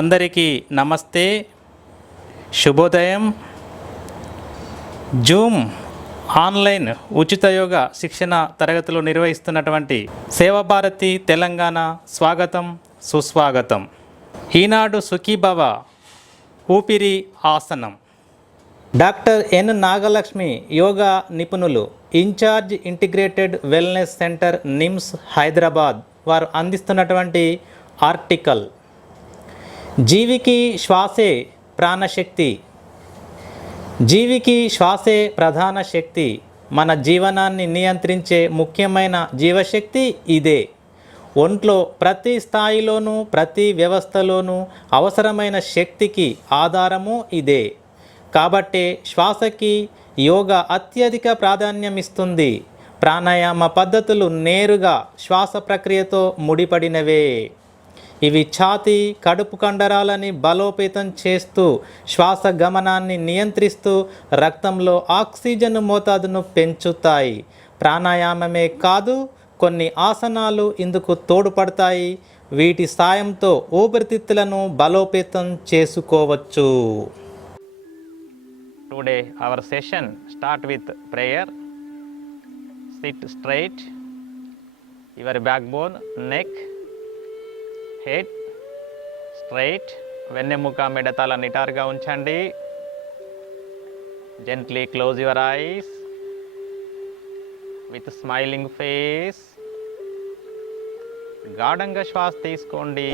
అందరికీ నమస్తే, శుభోదయం. జూమ్ ఆన్లైన్ ఉచిత యోగా శిక్షణ తరగతులు నిర్వహిస్తున్నటువంటి సేవాభారతి తెలంగాణ స్వాగతం, సుస్వాగతం. ఈనాడు సుఖీభవ ఊపిరి ఆసనం. డాక్టర్ ఎన్ నాగలక్ష్మి యోగా నిపుణులు, incharge integrated wellness centre, NIMS, Hyderabad వారు అందిస్తున్నటువంటి ఆర్టికల్ జీవికి శ్వాసే ప్రాణశక్తి. జీవికి శ్వాసే ప్రధాన శక్తి. మన జీవనాన్ని నియంత్రించే ముఖ్యమైన జీవశక్తి ఇదే. ఒంట్లో ప్రతి స్థాయిలోనూ, ప్రతి వ్యవస్థలోనూ అవసరమైన శక్తికి ఆధారము ఇదే. కాబట్టే శ్వాసకి యోగా అత్యధిక ప్రాధాన్యం ఇస్తుంది. ప్రాణాయామ పద్ధతులు నేరుగా శ్వాస ప్రక్రియతో ముడిపడినవే. ఇవి ఛాతీ, కడుపు కండరాలని బలోపేతం చేస్తూ, శ్వాస గమనాన్ని నియంత్రిస్తూ, రక్తంలో ఆక్సిజన్ మోతాదును పెంచుతాయి. ప్రాణాయామమే కాదు, కొన్ని ఆసనాలు ఇందుకు తోడ్పడతాయి. వీటి సాయంతో ఊపిరితిత్తులను బలోపేతం చేసుకోవచ్చు. Today our session start with prayer. SIT straight, your back bone, neck, head straight. వెన్నెముక, మెడతల నిటారుగా ఉంచండి. Gently close your eyes with smiling face. గాఢంగా శ్వాస తీసుకోండి.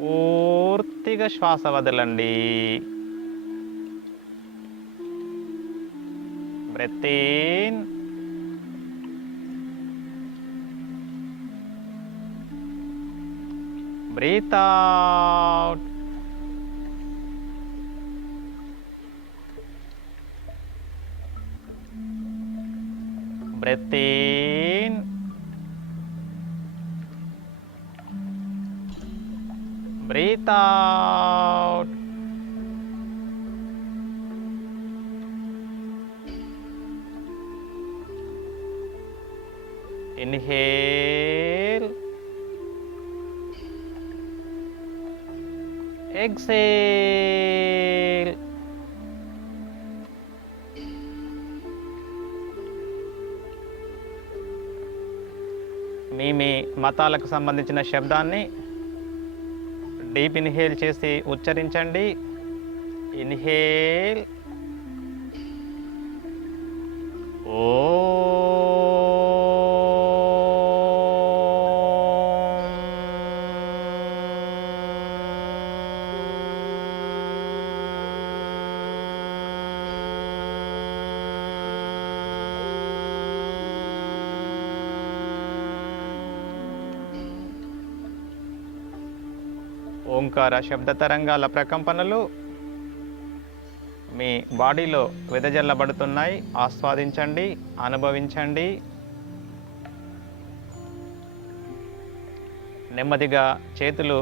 పూర్తిగా శ్వాస వదలండి. Breath in, breathe out. Breath in, breathe out. Inhale, exhale. మీ మతాలకు సంబంధించిన శబ్దాన్ని డీప్ ఇన్హేల్ చేసి ఉచ్చరించండి. ఇన్హేల్, ఓ ఓంకార శబ్ద తరంగాల ప్రకంపనలు మీ బాడీలో వెదజల్లబడుతున్నాయి. ఆస్వాదించండి, అనుభవించండి. నెమ్మదిగా చేతులు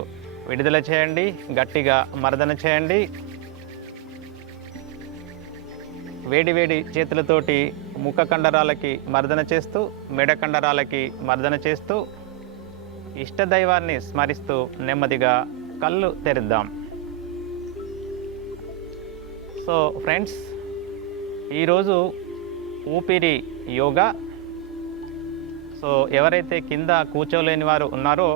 విడుదల చేయండి. గట్టిగా మర్దన చేయండి. వేడి చేతులతోటి ముఖ కండరాలకి మర్దన చేస్తూ, మెడ కండరాలకి మర్దన చేస్తూ, ఇష్టదైవాన్ని స్మరిస్తూ నెమ్మదిగా కళ్ళు తెరుద్దాం. సో ఫ్రెండ్స్, ఈరోజు ఊపిరి యోగా. సో ఎవరైతే కింద కూర్చోలేని వారు ఉన్నారో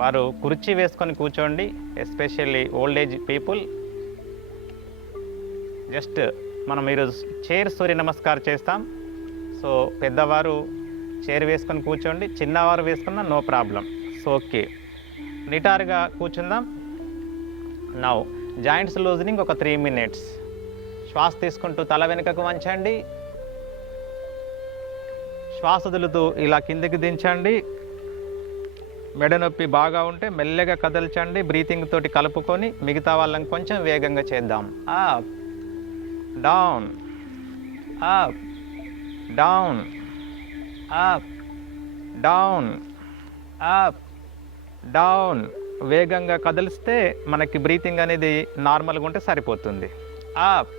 వారు కుర్చీ వేసుకొని కూర్చోండి. Especially old age people. Just మనం ఈరోజు చైర్ సూర్య నమస్కారం చేస్తాం. సో పెద్దవారు చైర్ వేసుకొని కూర్చోండి, చిన్నవారు వేసుకున్నా నో ప్రాబ్లం. సో ఓకే, నిటారుగా కూర్చుందాం. నౌ జాయింట్స్ లూజనింగ్ ఒక 3 minutes. శ్వాస తీసుకుంటూ తల వెనుకకు వంచండి. శ్వాస వదులుతూ ఇలా కిందకి దించండి. మెడ నొప్పి బాగా ఉంటే మెల్లగా కదల్చండి. బ్రీతింగ్ తోటి కలుపుకొని మిగతా వాళ్ళని కొంచెం వేగంగా చేద్దాం. Up, down, up, down, up, down, up, down. వేగంగా కదిలిస్తే మనకి బ్రీతింగ్ అనేది నార్మల్గా ఉంటే సరిపోతుంది. Up,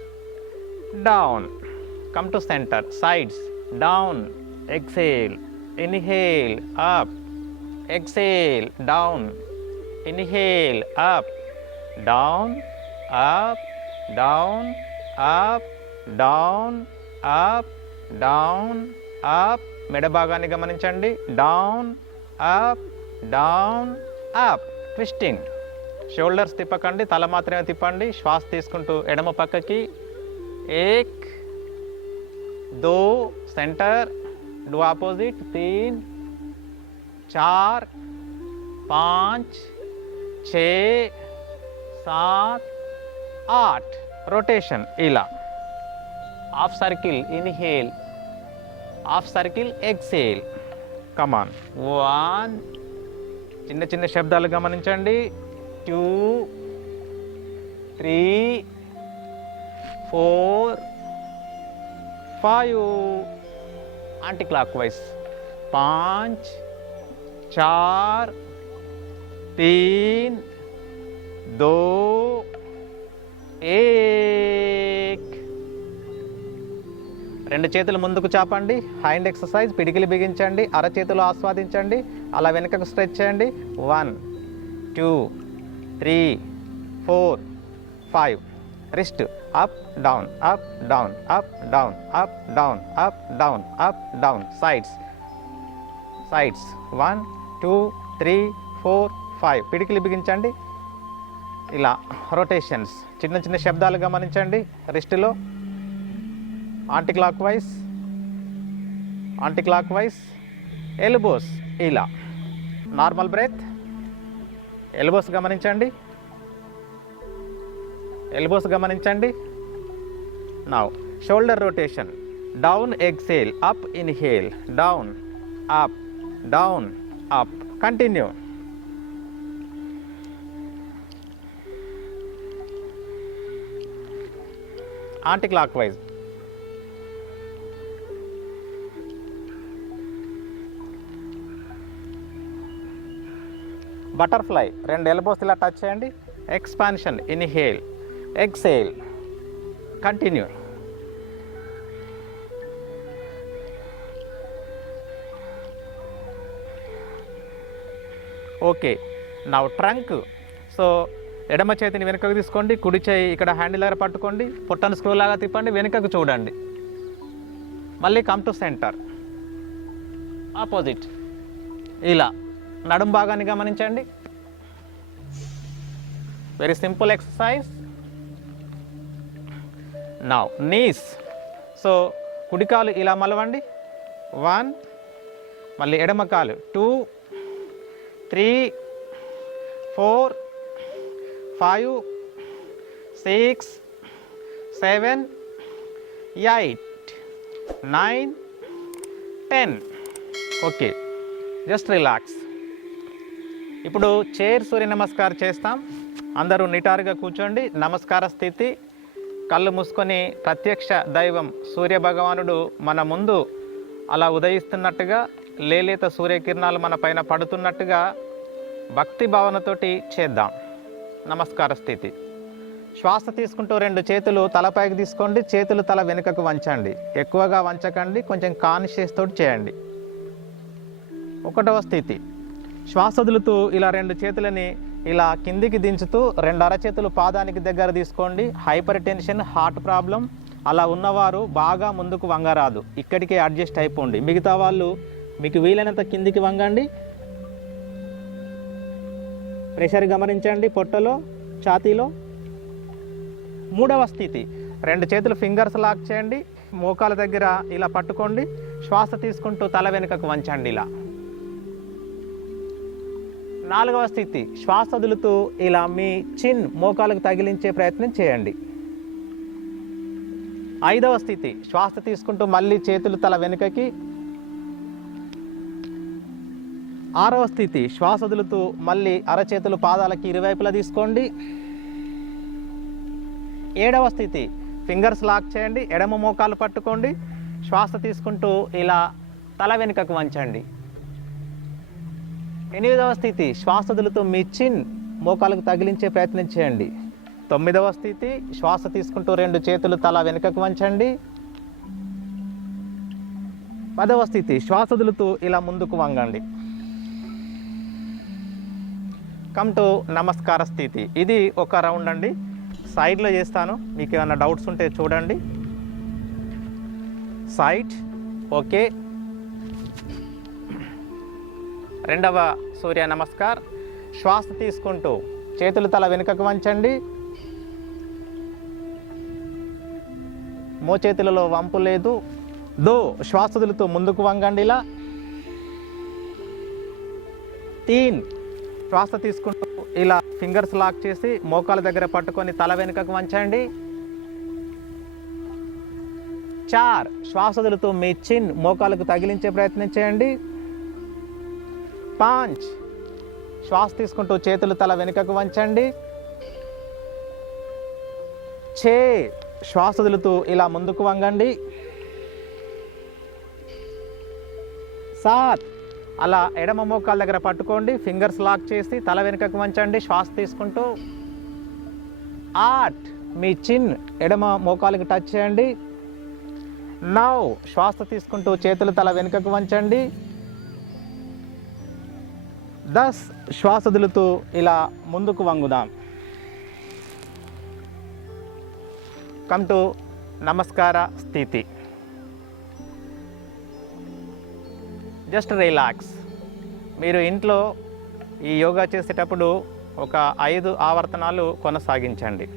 down, come to centre, sides, down, exhale, inhale, up, exhale, down, inhale, up, down, up, down, up, down, up, down, up. మెడ భాగాన్ని గమనించండి. Down, up, down, up. Twisting. Shoulders తిప్పకండి, తల మాత్రమే తిప్పండి. శ్వాస తీసుకుంటూ ఎడమ పక్కకి. ఏక్, దో, సెంటర్, డూ ఆపోజిట్. 3, 4, 5, 6, 7, 8. రొటేషన్ ఇలా. Half circle inhale, half circle exhale. Come on. 1. చిన్న చిన్న శబ్దాలు గమనించండి. 2, 3, 4, 5. Anticlockwise. 5, 4, 3, 2, 1. రెండు చేతులు ముందుకు చాపండి. Hand exercise. పిడికిలి బిగించండి, అరచేతులు ఆస్వాదించండి. అలా వెనుకకు స్ట్రెచ్ చేయండి. 1, 2, 3, 4, 5. Wrist up down, up down, up down, up down, up down, up down. Sides, sides. 1, 2, 3, 4, 5. పిడికిలి బిగించండి. ఇలా రొటేషన్స్. చిన్న చిన్న శబ్దాలు గమనించండి రిస్ట్లో. Anticlockwise, anticlockwise. Elbows ఇలా. Normal breath. ఎల్బోస్ గమనించండి, ఎల్బోస్ గమనించండి. Now shoulder rotation. Down exhale, up inhale, down, up, down, up. Continue. Anticlockwise. Butterfly. రెండు ఎల్బోస్ ఇలా టచ్ చేయండి. Expansion inhale, exhale. Continue. Okay. Now trunk. So ఎడమ చేతిని వెనుకకు తీసుకోండి, కుడి చేయి ఇక్కడ హ్యాండిల్ దగ్గర పట్టుకోండి, పొట్టను స్క్రూ లాగా తిప్పండి, వెనుకకు చూడండి. మళ్ళీ కమ్ టు సెంటర్, ఆపోజిట్. ఇలా నడుం భాగాన్ని గమనించండి. Very simple exercise. Now knees. So కుడికాలు ఇలా మలవండి. 1, మళ్ళీ ఎడమ కాలు. 2, 3, 4, 5, 6, 7, 8, 9, 10. Okay, just relax. ఇప్పుడు చైర్ సూర్య నమస్కారం చేస్తాం. అందరూ నిటారుగా కూర్చోండి. నమస్కార స్థితి. కళ్ళు మూసుకొని ప్రత్యక్ష దైవం సూర్య భగవానుడు మన ముందు అలా ఉదయిస్తున్నట్టుగా, లేలేత సూర్యకిరణాలు మన పైన పడుతున్నట్టుగా భక్తి భావనతోటి చేద్దాం. నమస్కార స్థితి. శ్వాస తీసుకుంటూ రెండు చేతులు తలపైకి తీసుకోండి, చేతులు తల వెనుకకు వంచండి. ఎక్కువగా వంచకండి, కొంచెం కాన్షియస్ తోటి చేయండి. 1వ స్థితి. శ్వాస వదులుతూ ఇలా రెండు చేతులని ఇలా కిందికి దించుతూ రెండు అరచేతులు పాదానికి దగ్గర తీసుకోండి. హైపర్ టెన్షన్, హార్ట్ ప్రాబ్లం అలా ఉన్నవారు బాగా ముందుకు వంగరాదు, ఇక్కడికే అడ్జస్ట్ అయిపోండి. మిగతా వాళ్ళు మీకు వీలైనంత కిందికి వంగండి. ప్రెషర్ గమనించండి పొట్టలో, ఛాతీలో. 3వ స్థితి. రెండు చేతులు ఫింగర్స్ లాక్ చేయండి, మోకాల దగ్గర ఇలా పట్టుకోండి. శ్వాస తీసుకుంటూ తల వెనుకకు వంచండి ఇలా. 4వ స్థితి. శ్వాస వదులుతూ ఇలా మీ చిన్ మోకాలకు తగిలించే ప్రయత్నం చేయండి. 5వ స్థితి. శ్వాస తీసుకుంటూ మళ్ళీ చేతులు తల వెనుకకి. 6వ స్థితి. శ్వాస వదులుతూ మళ్ళీ అరచేతులు పాదాలకి ఇరువైపులా తీసుకోండి. 7వ స్థితి. ఫింగర్స్ లాక్ చేయండి, ఎడమ మోకాలు పట్టుకోండి. శ్వాస తీసుకుంటూ ఇలా తల వెనుకకు వంచండి. 8వ స్థితి. శ్వాస వదులుతూ మీ చిన్ మోకాలకు తగిలించే ప్రయత్నం చేయండి. 9వ స్థితి. శ్వాస తీసుకుంటూ రెండు చేతులు తల వెనుకకు వంచండి. 10వ స్థితి, శ్వాస వదులుతూ ఇలా ముందుకు వంగండి. కమ్ టు నమస్కార స్థితి. ఇది ఒక రౌండ్ అండి, సైడ్లో చేస్తాను, మీకు ఏమైనా డౌట్స్ ఉంటే చూడండి. Side okay. రెండవ సూర్య నమస్కార్. శ్వాస తీసుకుంటూ చేతులు తల వెనుకకు వంచండి. మోచేతులలో వంపు లేదు. శ్వాస వదులుతూ ముందుకు వంగండి ఇలా. 3 శ్వాస తీసుకుంటూ ఇలా ఫింగర్స్ లాక్ చేసి మోకాల దగ్గర పట్టుకొని తల వెనుకకు వంచండి. 4 శ్వాస వదులుతూ మీ చిన్ మోకాలకు తగిలించే ప్రయత్నం చేయండి. 5 శ్వాస తీసుకుంటూ చేతులు తల వెనుకకు వంచండి. 6 శ్వాస వదులుతూ ఇలా ముందుకు వంగండి. 7 అలా ఎడమ మోకాల దగ్గర పట్టుకోండి, ఫింగర్స్ లాక్ చేసి తల వెనుకకు వంచండి శ్వాస తీసుకుంటూ. 8 మీ చిన్ ఎడమ మోకాలికి టచ్ చేయండి. 9 శ్వాస తీసుకుంటూ చేతులు తల వెనుకకు వంచండి. 10 శ్వాస వదులుతూ ఇలా ముందుకు వంగుదాం. కమ్ టు నమస్కార స్థితి. Just relax. మీరు ఇంట్లో ఈ యోగా చేసేటప్పుడు ఒక 5 ఆవర్తనాలు కొనసాగించండి.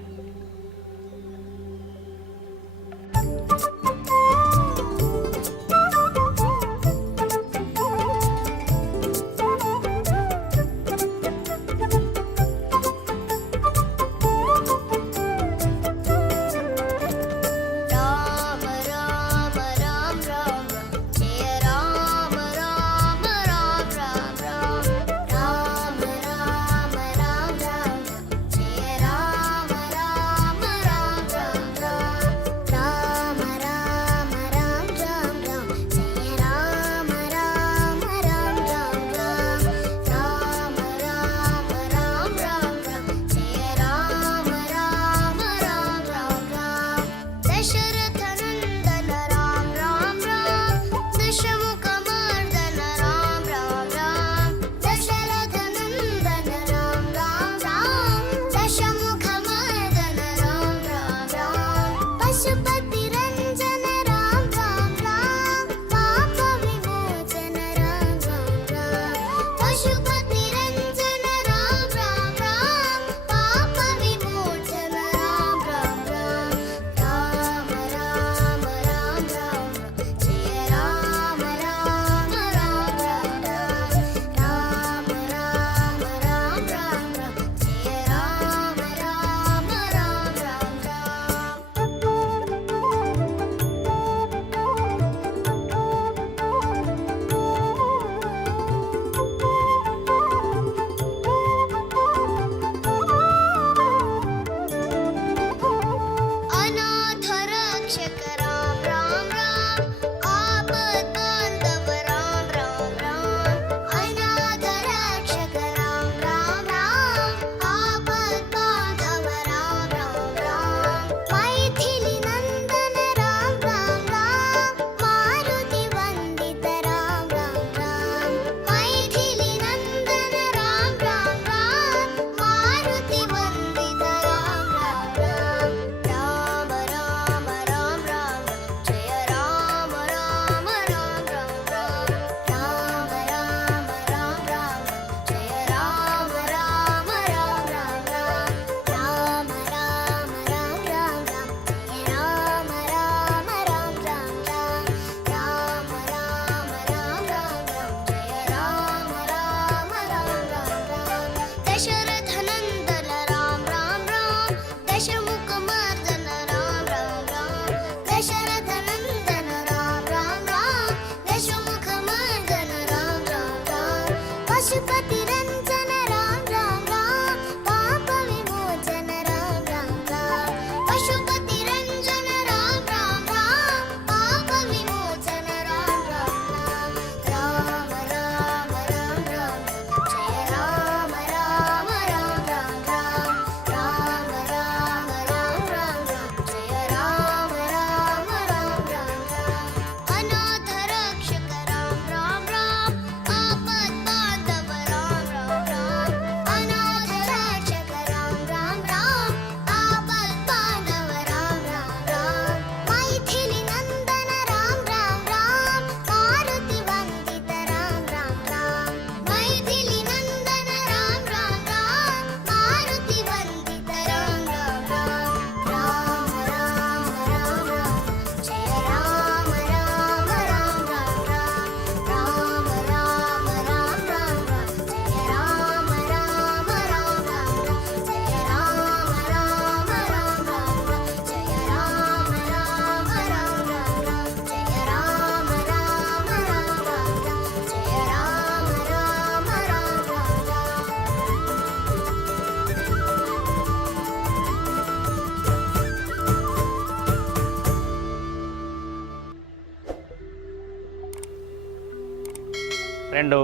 రెండు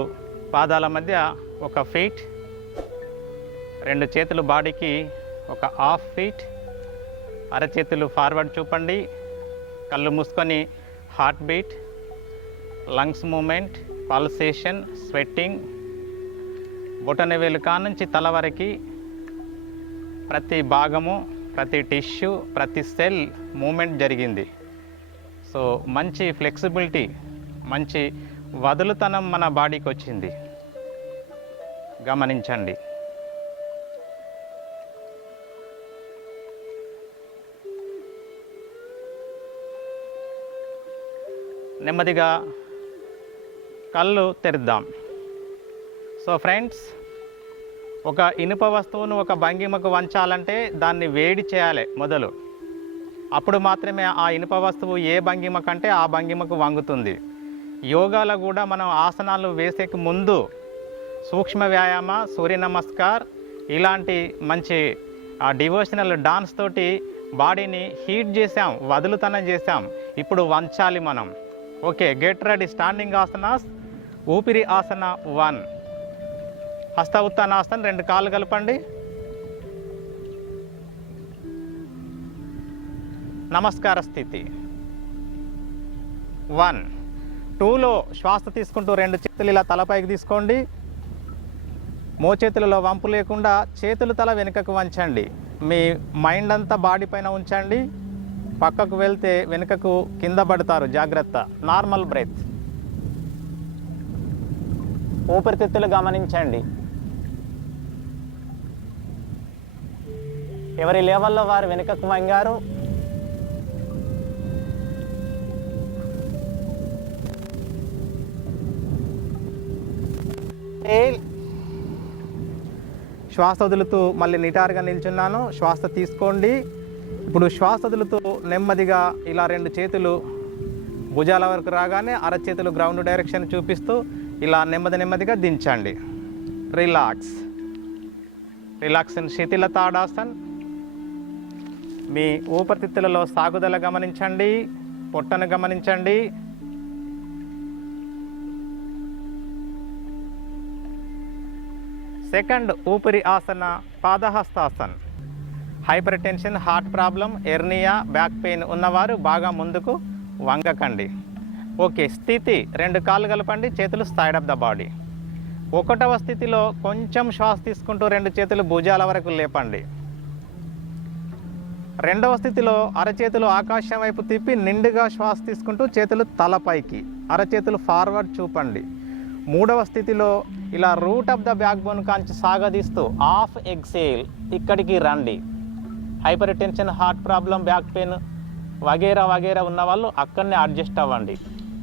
పాదాల మధ్య ఒక ఫీట్, రెండు చేతులు బాడీకి ఒక హాఫ్ ఫీట్, అరచేతులు ఫార్వర్డ్ చూపండి, కళ్ళు మూసుకొని heart beat, lungs movement, pulsation, sweating, బొటనవేలు కానుంచి తల వరకు ప్రతి భాగము, ప్రతి టిష్యూ, ప్రతి సెల్ మూమెంట్ జరిగింది. సో మంచి ఫ్లెక్సిబిలిటీ, మంచి వదులుతనం మన బాడీకి వచ్చింది. గమనించండి. నెమ్మదిగా కళ్ళు తెరుద్దాం. సో ఫ్రెండ్స్, ఒక ఇనుప వస్తువును ఒక భంగిమకు వంచాలంటే దాన్ని వేడి చేయాలి మొదలు. అప్పుడు మాత్రమే ఆ ఇనుప వస్తువు ఏ భంగిమ కంటే ఆ భంగిమకు వంగుతుంది. యోగాలో కూడా మనం ఆసనాలు వేసేకి ముందు సూక్ష్మ వ్యాయామ, సూర్య నమస్కార్ ఇలాంటి మంచి డివోషనల్ డాన్స్ తోటి బాడీని హీట్ చేసాం, వదులుతనం చేసాం. ఇప్పుడు వంచాలి మనం. Okay, get ready. Standing asanas. ఊపిరి ఆసన 1, హస్త ఉత్తానాసన్, 2 కాళ్ళు కలపండి. నమస్కార స్థితి 1. 2లో శ్వాస తీసుకుంటూ 2 చేతులు ఇలా తలపైకి తీసుకోండి. మోచేతులలో వంపు లేకుండా చేతులు తల వెనుకకు వంచండి. మీ మైండ్ అంతా బాడీ పైన ఉంచండి. పక్కకు వెళ్తే వెనుకకు కింద పడతారు, జాగ్రత్త. Normal breath. ఊపిరితిత్తులు గమనించండి. ఎవరి లెవెల్లో వారు వెనుకకు వంగారు. శ్వాస వదులుతూ మళ్ళీ నిటారుగా నిల్చున్నాను. శ్వాస తీసుకోండి. ఇప్పుడు శ్వాస వదులుతూ నెమ్మదిగా ఇలా 2 చేతులు భుజాల వరకు రాగానే అరచేతులు గ్రౌండ్ డైరెక్షన్ చూపిస్తూ ఇలా నెమ్మదిగా దించండి. రిలాక్స్. రిలాక్సన్ శిథిల తాడాసన్. మీ ఊపిరితిత్తులలో సాగుదల గమనించండి, పొట్టను గమనించండి. సెకండ్ ఊపిరి ఆసన Padahastasan. Hypertension, heart problem, hernia, back pain ఉన్నవారు బాగా ముందుకు వంగకండి. ఓకే, స్థితి 2 కాళ్ళు కలపండి, చేతులు సైడ్ ఆఫ్ ద బాడీ. 1వ స్థితిలో కొంచెం శ్వాస తీసుకుంటూ 2 చేతులు భుజాల వరకు లేపండి. 2వ స్థితిలో అరచేతులు ఆకాశం వైపు తిప్పి నిండుగా శ్వాస తీసుకుంటూ చేతులు తలపైకి, అరచేతులు ఫార్వర్డ్ చూపండి. 3వ స్థితిలో ఇలా root of the backbone కాంచి సాగదీస్తూ హాఫ్ ఎక్సేల్ ఇక్కడికి రండి. Hypertension, heart problem, back pain వగేరా ఉన్న వాళ్ళు అక్కడనే అడ్జస్ట్ అవ్వండి.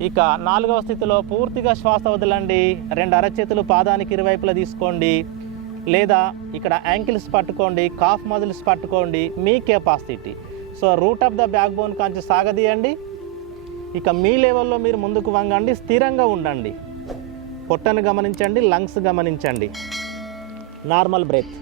ఇక 4వ స్థితిలో పూర్తిగా శ్వాస వదలండి. 2 అరచేతులు పాదానికి ఇరువైపులా తీసుకోండి, లేదా ఇక్కడ యాంకిల్స్ పట్టుకోండి, కాఫ్ మజిల్స్ పట్టుకోండి, మీ capacity. So root of the backbone కాంచి సాగదీయండి. ఇక మీ లెవెల్లో మీరు ముందుకు వంగండి, స్థిరంగా ఉండండి. పొట్టను గమనించండి, లంగ్స్ గమనించండి. Normal breath.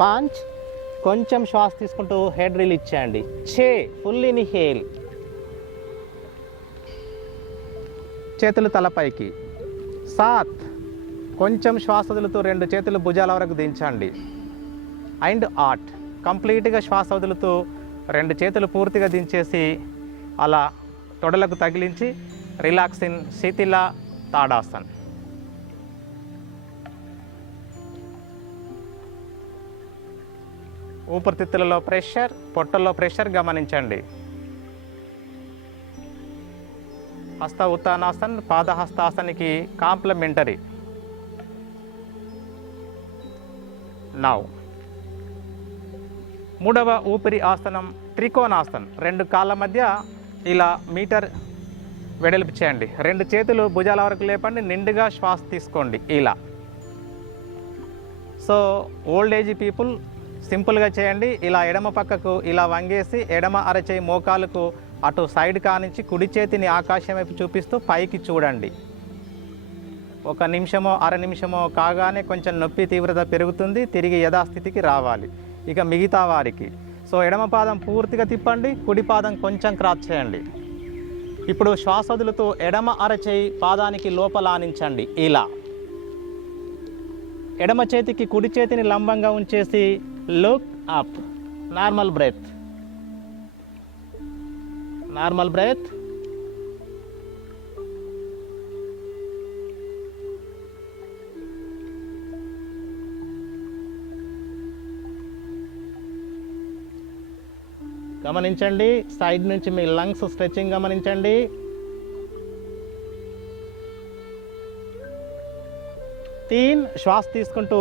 పాంచ్. కొంచెం శ్వాస తీసుకుంటూ హెడ్ రిలీజ్ చేయండి. 6 ఫుల్ ఇన్హేల్. చేతులు తలపైకి. 7 కొంచెం శ్వాస వదులుతూ 2 చేతులు భుజాల వరకు దించండి. అండ్ 8 కంప్లీట్గా శ్వాస వదులుతూ 2 చేతులు పూర్తిగా దించేసి అలా తొడలకు తగిలించి రిలాక్సిన్ శిథిల తాడాసన్. ఊపిరితిత్తులలో ప్రెషర్, పొట్టల్లో ప్రెషర్ గమనించండి. హస్త ఉత్తానాసన్ పాదహస్తాసనికి కాంప్లిమెంటరీ. నౌ 3వ ఊపిరి ఆసనం త్రికోణాసన్. 2 కాళ్ళ మధ్య ఇలా మీటర్ వెడల్పు చేయండి. 2 చేతులు భుజాల వరకు లేపండి, నిండుగా శ్వాస తీసుకోండి ఇలా. సో ఓల్డ్ ఏజ్ పీపుల్ సింపుల్గా చేయండి. ఇలా ఎడమ పక్కకు ఇలా వంగేసి ఎడమ అరచేయి మోకాలకు అటు సైడ్ కానించి కుడి చేతిని ఆకాశం వైపు చూపిస్తూ పైకి చూడండి. 1 నిమిషమో అర నిమిషమో కాగానే కొంచెం నొప్పి తీవ్రత పెరుగుతుంది, తిరిగి యథాస్థితికి రావాలి. ఇక మిగతా వారికి సో ఎడమ పాదం పూర్తిగా తిప్పండి, కుడి పాదం కొంచెం క్రాస్ చేయండి. ఇప్పుడు శ్వాస వదులుతూ ఎడమ అరచేయి పాదానికి లోపల ఆనించండి. ఇలా ఎడమ చేతికి కుడి చేతిని లంబంగా ఉంచేసి look up. Normal breath, normal breath. గమనించండి, సైడ్ నుంచి మీ లంగ్స్ స్ట్రెచింగ్ గమనించండి. శ్వాస తీసుకుంటూ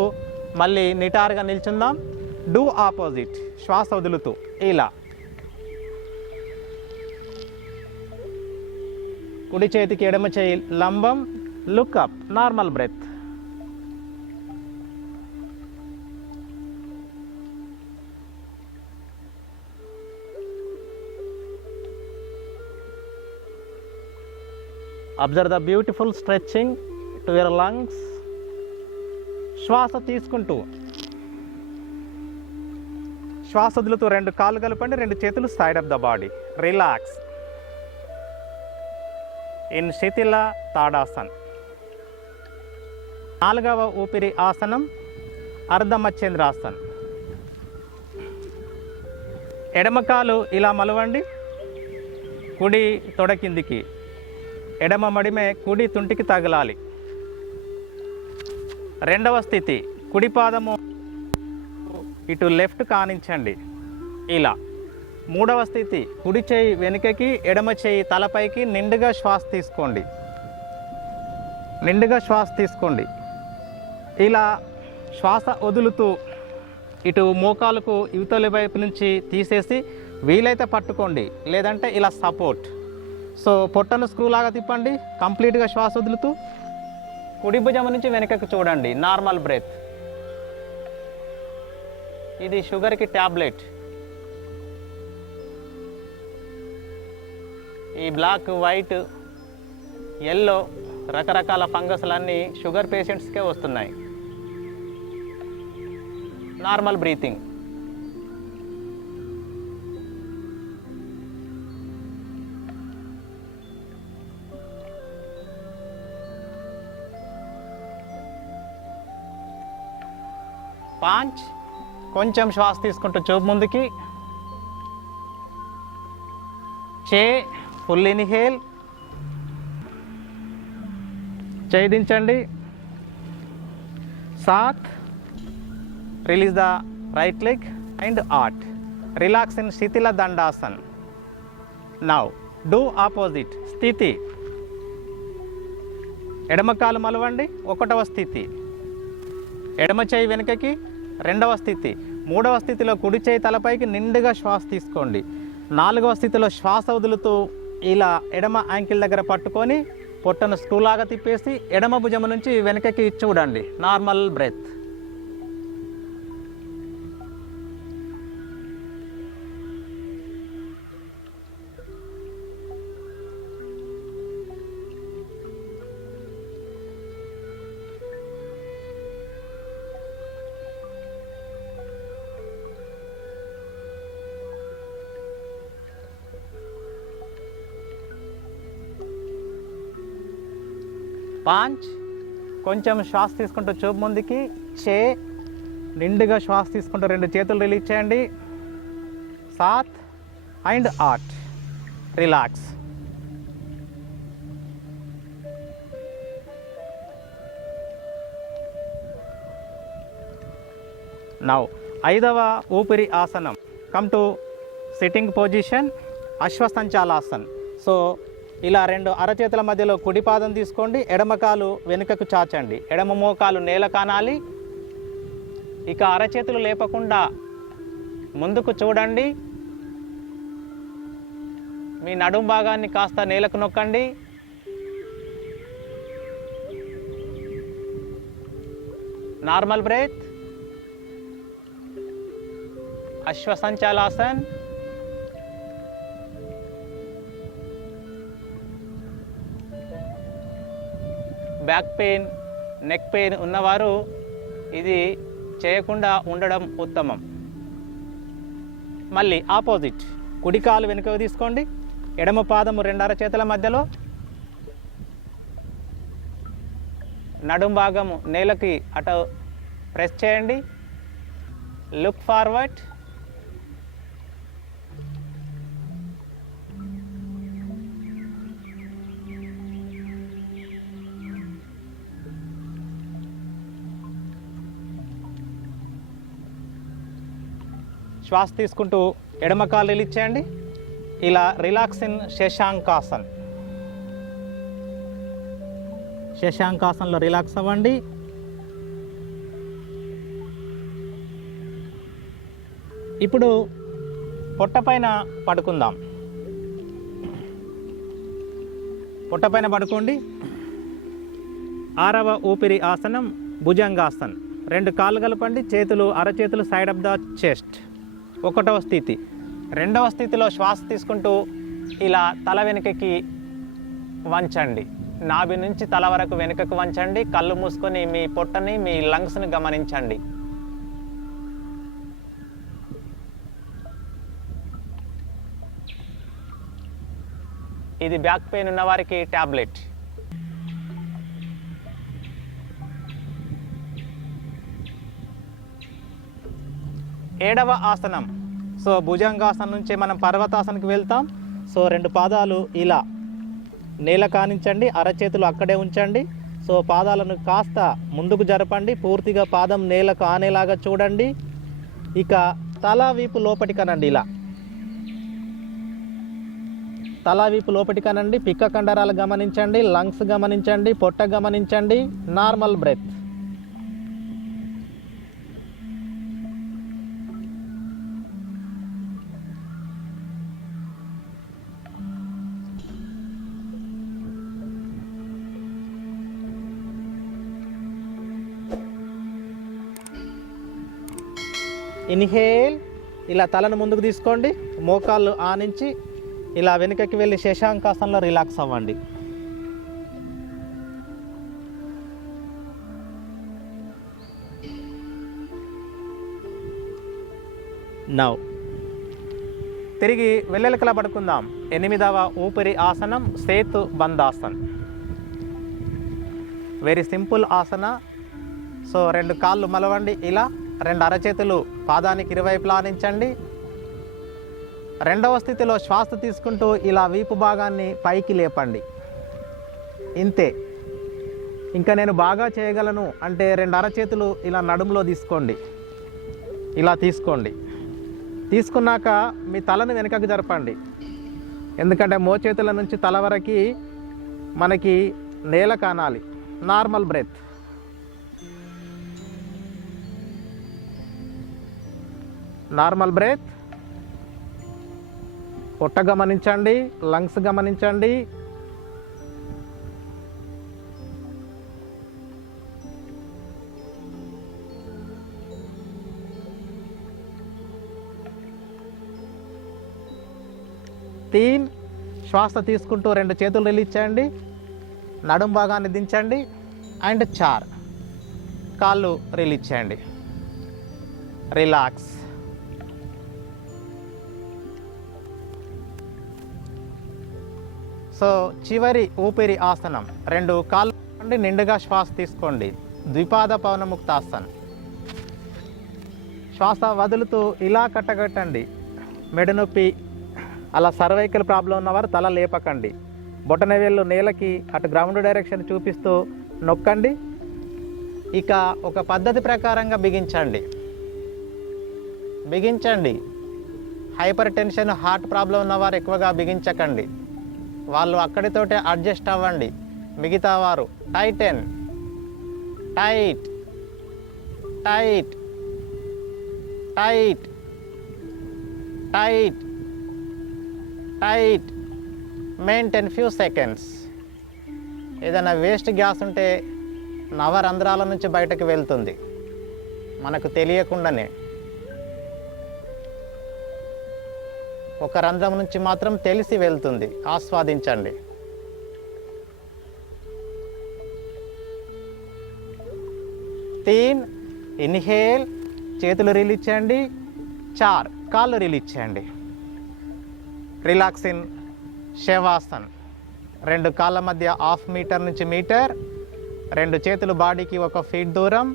మళ్ళీ నిటారుగా నిల్చుందాం. డూ ఆపోజిట్, శ్వాస వదులుతూ ఇలా కుడి చేతికి ఎడమ చేయి లంబం, look up, normal breath. Observe the beautiful stretching to your lungs. శ్వాస తీసుకుంటూ శ్వాస వదులుతూ 2 కాళ్ళు కలపండి, 2 చేతులు side of the body. Relax in శిథిల తాడాసన్. 4వ ఊపిరి ఆసనం అర్ధమచ్చేంద్రాసన్. ఎడమ కాలు ఇలా మలవండి, కుడి తొడ కిందికి, ఎడమ మడిమే కుడి తుంటికి తగలాలి. 2వ స్థితి, కుడి పాదము ఇటు లెఫ్ట్ కానించండి ఇలా. 3వ స్థితి, కుడి చేయి వెనుకకి, ఎడమ చేయి తలపైకి, నిండుగా శ్వాస తీసుకోండి, నిండుగా శ్వాస తీసుకోండి. ఇలా శ్వాస వదులుతూ ఇటు మోకాలకు ఇవతలి వైపు నుంచి తీసేసి వీలైతే పట్టుకోండి, లేదంటే ఇలా సపోర్ట్. సో పొట్టను స్క్రూ లాగా తిప్పండి, కంప్లీట్గా శ్వాస వదులుతూ కుడి భుజం నుంచి వెనుకకు చూడండి. Normal breath. ఇది షుగర్కి ట్యాబ్లెట్. ఈ బ్లాక్, వైట్, ఎల్లో రకరకాల ఫంగస్లన్నీ షుగర్ పేషెంట్స్కే వస్తున్నాయి. Normal breathing. కొంచెం శ్వాస తీసుకుంటూ చూపు ముందుకి. ఫుల్ ఇన్హేల్, చేయి దించండి. 7 release the right leg and 8 relax in శిథిల దండాసన్. నౌ డూ ఆపోజిట్ స్థితి. ఎడమ కాలు మలవండి, 1వ స్థితి. ఎడమ చేయి వెనుకకి, 2వ స్థితి. 3వ స్థితిలో కుడి చేయి తలపైకి నిండుగా శ్వాస తీసుకోండి. 4వ స్థితిలో శ్వాస వదులుతూ ఇలా ఎడమ యాంకిల్ దగ్గర పట్టుకొని పొట్టను స్క్రూలాగా తిప్పేసి ఎడమ భుజం నుంచి వెనుకకి చూడండి. Normal breath. కొంచెం శ్వాస తీసుకుంటూ చూపు ముందుకి. నిండుగా శ్వాస తీసుకుంటూ 2 చేతులు రిలీజ్ చేయండి. 7 అండ్ 8 రిలాక్స్. నౌ 5వ ఊపిరి ఆసనం. Come to sitting position, Ashwasanchalasan. So ఇలా 2 అరచేతుల మధ్యలో కుడి పాదం తీసుకోండి, ఎడమ కాలు వెనుకకు చాచండి, ఎడమ మోకాలు నేల కానాలి. ఇక అరచేతులు లేపకుండా ముందుకు చూడండి. మీ నడుం భాగాన్ని కాస్త నేలకు నొక్కండి. Normal breath. Ashwasanchalasan, back pain, neck pain ఉన్నవారు ఇది చేయకుండా ఉండడం ఉత్తమం. మళ్ళీ ఆపోజిట్, కుడి కాలు వెనుకకు తీసుకోండి, ఎడమ పాదము 2 అరచేతుల మధ్యలో, నడుం భాగము నేలకి అటు ప్రెస్ చేయండి, లుక్ ఫార్వర్డ్, శ్వాస తీసుకుంటూ ఎడమ కాలు రిలీజ్ చేయండి. ఇలా రిలాక్సిన్ శశాంకాసన్, శశాంకాసన్లో రిలాక్స్ అవ్వండి. ఇప్పుడు పొట్టపైన పడుకుందాం. పొట్టపైన పడుకోండి. 6వ ఊపిరి ఆసనం భుజంగాసన్. 2 కాళ్ళు కలపండి, చేతులు అరచేతులు సైడ్ ఆఫ్ ద చెస్ట్. 1వ స్థితి. 2వ స్థితిలో శ్వాస తీసుకుంటూ ఇలా తల వెనుకకి వంచండి. నాభి నుంచి తల వరకు వెనుకకు వంచండి. కళ్ళు మూసుకొని మీ పొట్టని, మీ లంగ్స్ని గమనించండి. ఇది బ్యాక్ పెయిన్ ఉన్న వారికి టాబ్లెట్. ఏడవ ఆసనం. సో భుజంగాసనం నుంచి మనం పర్వతాసనకి వెళ్తాం. సో 2 పాదాలు ఇలా నేల కానించండి, అరచేతులు అక్కడే ఉంచండి. సో పాదాలను కాస్త ముందుకు జరపండి, పూర్తిగా పాదం నేల కానేలాగా చూడండి. ఇక తల వీపు లోపటి కనండి, ఇలా తల వీపు లోపటి కనండి. పిక్క కండరాలు గమనించండి, లంగ్స్ గమనించండి, పొట్ట గమనించండి. Normal breath. ఇన్హేల్, ఇలా తలను ముందుకు తీసుకోండి, మోకాళ్ళు ఆనించి ఇలా వెనుకకి వెళ్ళి శశాంకాసనంలో రిలాక్స్ అవ్వండి. నౌ తిరిగి వెల్లెలకలా పడుకుందాం. 8వ ఊపిరి ఆసనం సేతు బంధాసన్. వెరీ సింపుల్ ఆసన. సో 2 కాళ్ళు మలవండి, ఇలా 2 అరచేతులు పాదానికి ఇరువైపులా ఆనించండి. 2వ స్థితిలో శ్వాస తీసుకుంటూ ఇలా వీపు భాగాన్ని పైకి లేపండి. ఇంతే. ఇంకా నేను బాగా చేయగలను అంటే 2 అరచేతులు ఇలా నడుములో తీసుకోండి, ఇలా తీసుకోండి. తీసుకున్నాక మీ తలను వెనుకకు జరపండి, ఎందుకంటే మోచేతుల నుంచి తల వరకు మనకి నేల కానాలి. Normal breath. Normal breath. పొట్ట గమనించండి, లంగ్స్ గమనించండి. తీన్. శ్వాస తీసుకుంటూ 2 చేతులు రిలీజ్ చేయండి, నడుం భాగాన్ని దించండి. అండ్ 4 కాళ్ళు రిలీజ్ చేయండి. రిలాక్స్. సో చివరి ఊపిరి ఆసనం. 2 కాళ్ళు నుండి నిండుగా శ్వాస తీసుకోండి. ద్విపాద పవనముక్తాసన్. శ్వాస వదులుతూ ఇలా కట్టగట్టండి. మెడ నొప్పి, అలా సర్వైకల్ ప్రాబ్లం ఉన్నవారు తల లేపకండి. బొటనవేళ్ళు నేలకి అటు గ్రౌండ్ డైరెక్షన్ చూపిస్తూ నొక్కండి. ఇక ఒక పద్ధతి ప్రకారంగా బిగించండి. బిగించండి. హైపర్ టెన్షన్, హార్ట్ ప్రాబ్లం ఉన్నవారు ఎక్కువగా బిగించకండి. వాళ్ళు అక్కడితోటే అడ్జస్ట్ అవ్వండి. మిగతా వారు tighten, tight, tight, tight, tight, tight. Maintain few seconds. ఏదైనా వేస్ట్ గ్యాస్ ఉంటే నవరంధ్రాల నుంచి బయటకు వెళ్తుంది మనకు తెలియకుండానే. ఒక రంధ్రం నుంచి మాత్రం తెలిసి వెళ్తుంది. ఆస్వాదించండి. తీన్, ఇన్హేల్, చేతులు రిలీజ్ చేయండి. 4 కాళ్ళు రిలీజ్ చేయండి. రిలాక్సిన్ శవాసన్. 2 కాళ్ళ మధ్య 1/2 మీటర్ నుంచి మీటర్. 2 చేతులు బాడీకి 1 ఫీట్ దూరం.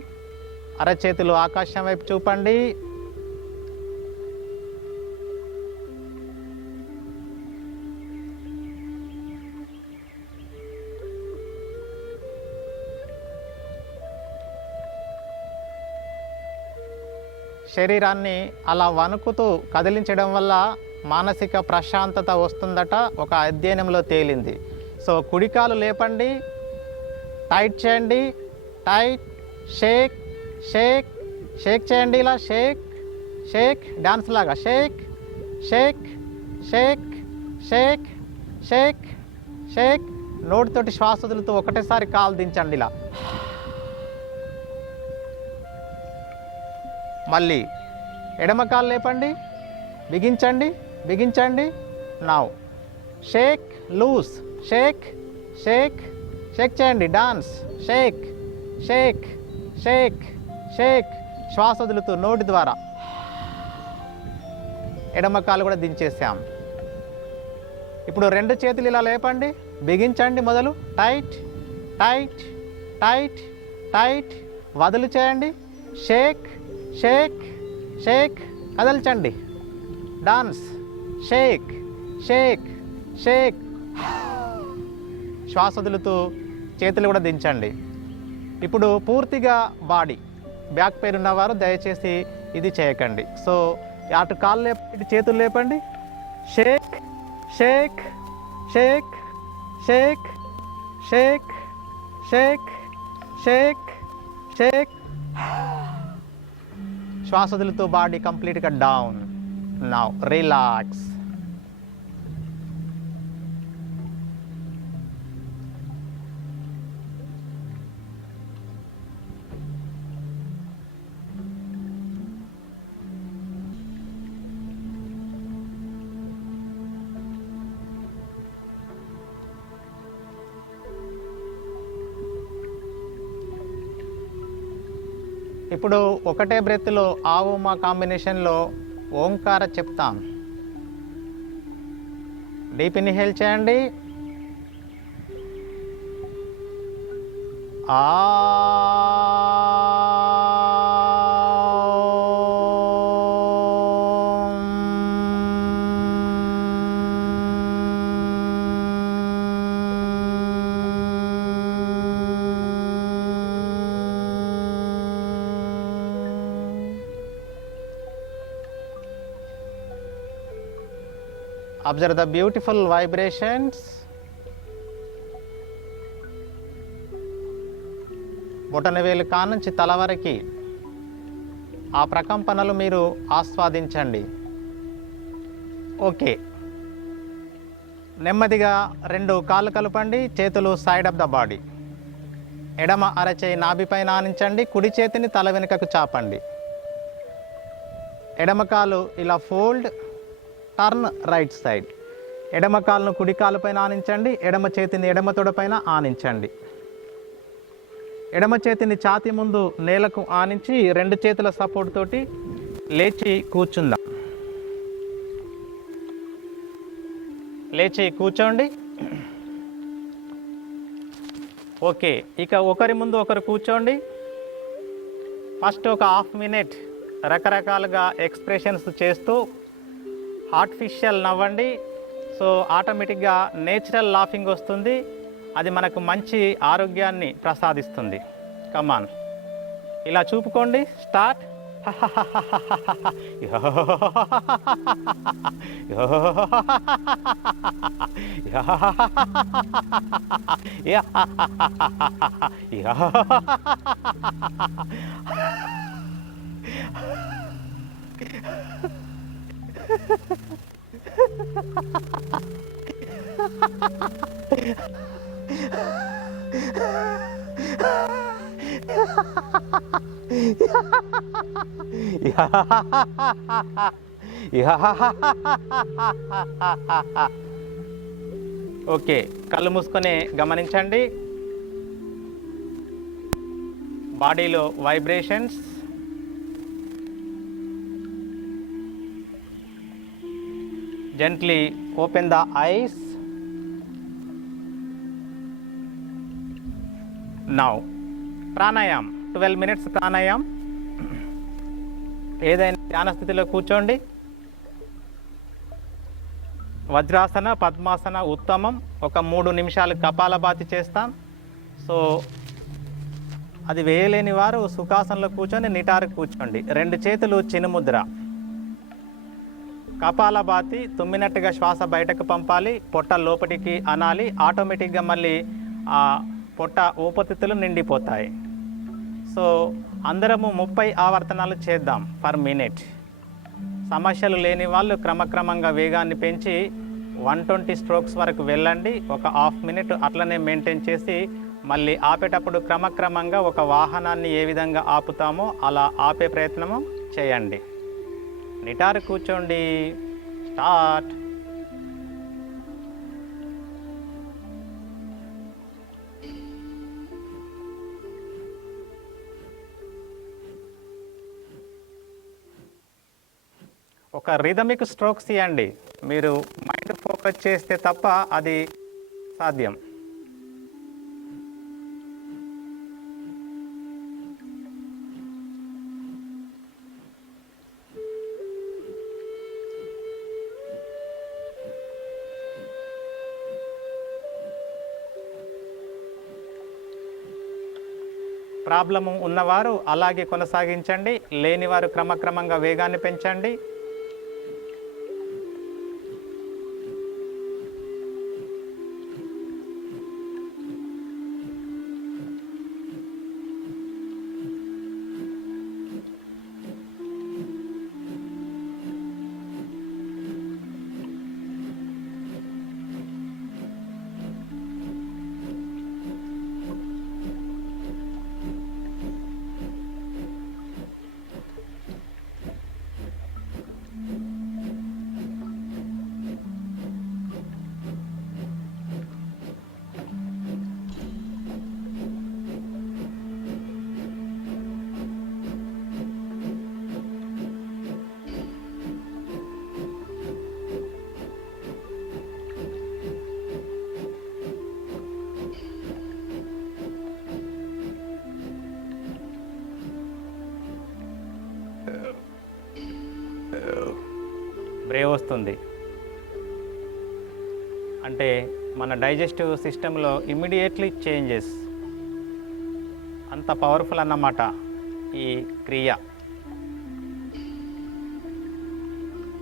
అరచేతులు ఆకాశం వైపు చూపండి. శరీరాన్ని అలా వణుకుతూ కదిలించడం వల్ల మానసిక ప్రశాంతత వస్తుందట ఒక అధ్యయనంలో తేలింది. సో కుడికాలు లేపండి, టైట్ చేయండి. టైట్, షేక్ షేక్ షేక్ చేయండి. ఇలా షేక్ షేక్, డాన్స్ లాగా షేక్ షేక్ షేక్ షేక్ షేక్ షేక్. నోటితోటి శ్వాస వదులుతూ ఒకటేసారి కాలు దించండి. ఇలా మళ్ళీ ఎడమ కాలు లేపండి, బిగించండి బిగించండి. నౌ షేక్ లూజ్, షేక్ షేక్ షేక్ చేయండి. డాన్స్ షేక్ షేక్ షేక్ షేక్. శ్వాస వదులుతూ నోటి ద్వారా. ఎడమ కాలు కూడా దించేసాం. ఇప్పుడు 2 చేతులు ఇలా లేపండి, బిగించండి. మొదలు టైట్ టైట్ టైట్ టైట్. వదులు చేయండి. షేక్ షేక్ షేక్, కదల్చండి. డాన్స్ షేక్ షేక్ షేక్. శ్వాస వదులుతూ చేతులు కూడా దించండి. ఇప్పుడు పూర్తిగా బాడీ బ్యాక్ పెయిన్ ఉన్నవారు దయచేసి ఇది చేయకండి. సో అటు కాళ్ళు ఇటు చేతులు లేపండి. షేక్ షేక్ షేక్ షేక్ షేక్ షేక్ షేక్ షేక్. శ్వాస వదులుతూ బాడీ కంప్లీట్గా డౌన్. Now relax. ఇప్పుడు ఒకటే బ్రెత్లో ఆవు మా కాంబినేషన్లో ఓంకార చెప్తాం. డీప్ ఇన్హేల్ చేయండి. ఆ Observe the beautiful vibrations. బొటనవేలు కానుంచి తల వరకు ఆ ప్రకంపనలు మీరు ఆస్వాదించండి. ఓకే. నెమ్మదిగా 2 కాళ్ళు కలపండి. చేతులు సైడ్ ఆఫ్ ద బాడీ. ఎడమ అరచేయి నాభిపైన ఆనించండి. కుడి చేతిని తల వెనుకకు చాపండి. ఎడమ కాలు ఇలా ఫోల్డ్, టర్న్ రైట్ సైడ్. ఎడమ కాలును కుడి కాలు పైన ఆనించండి. ఎడమ చేతిని ఎడమ తొడ పైన ఆనించండి. ఎడమ చేతిని ఛాతీ ముందు నేలకు ఆనించి 2 చేతుల సపోర్ట్ తోటి లేచి కూర్చుందాం. లేచి కూర్చోండి. ఓకే. ఇక ఒకరి ముందు ఒకరు కూర్చోండి. ఫస్ట్ ఒక 1/2 మినిట్ రకరకాలుగా ఎక్స్ప్రెషన్స్ చేస్తూ ఆర్టిఫిషియల్ నవ్వండి. సో ఆటోమేటిక్గా నేచురల్ లాఫింగ్ వస్తుంది. అది మనకు మంచి ఆరోగ్యాన్ని ప్రసాదిస్తుంది. కమాన్, ఇలా చూపుకోండి. స్టార్ట్. ఓకే, కళ్ళు మూసుకొని గమనించండి. బాడీలో vibrations, gently open the eyes. Now pranayam, 12 minutes pranayam. ఏదైనా ధ్యాన స్థితిలో కూర్చోండి. వజ్రాసన, పద్మాసన ఉత్తమం. ఒక 3 నిమిషాలు కపాలభాతి చేస్తాం. సో అది వేయలేని వారు సుఖాసనంలో కూర్చొని నిటారు కూర్చోండి. 2 చేతులు చినుముద్ర. కపాలభాతి తుమ్మినట్టుగా శ్వాస బయటకు పంపాలి, పొట్ట లోపలికి అనాలి. ఆటోమేటిక్గా మళ్ళీ ఆ పొట్ట ఊపతిత్తులు నిండిపోతాయి. సో అందరము 30 ఆవర్తనాలు చేద్దాం పర్ మినిట్. సమస్యలు లేని వాళ్ళు క్రమక్రమంగా వేగాన్ని పెంచి 120 strokes వరకు వెళ్ళండి. ఒక ½ minute అట్లనే మెయింటైన్ చేసి మళ్ళీ ఆపేటప్పుడు క్రమక్రమంగా ఒక వాహనాన్ని ఏ విధంగా ఆపుతామో అలా ఆపే ప్రయత్నము చేయండి. నిటారు కూర్చోండి. స్టార్ట్. ఒక రిథమిక్ స్ట్రోక్స్ ఇవ్వండి. మీరు మైండ్ ఫోకస్ చేస్తే తప్ప అది సాధ్యం. ప్రాబ్లము ఉన్నవారు అలాగే కొనసాగించండి, లేనివారు క్రమక్రమంగా వేగాన్ని పెంచండి. బ్రేవ్ వస్తుంది అంటే మన డైజెస్టివ్ సిస్టంలో ఇమ్మీడియట్లీ చేంజెస్. అంత పవర్ఫుల్ అన్నమాట ఈ క్రియ.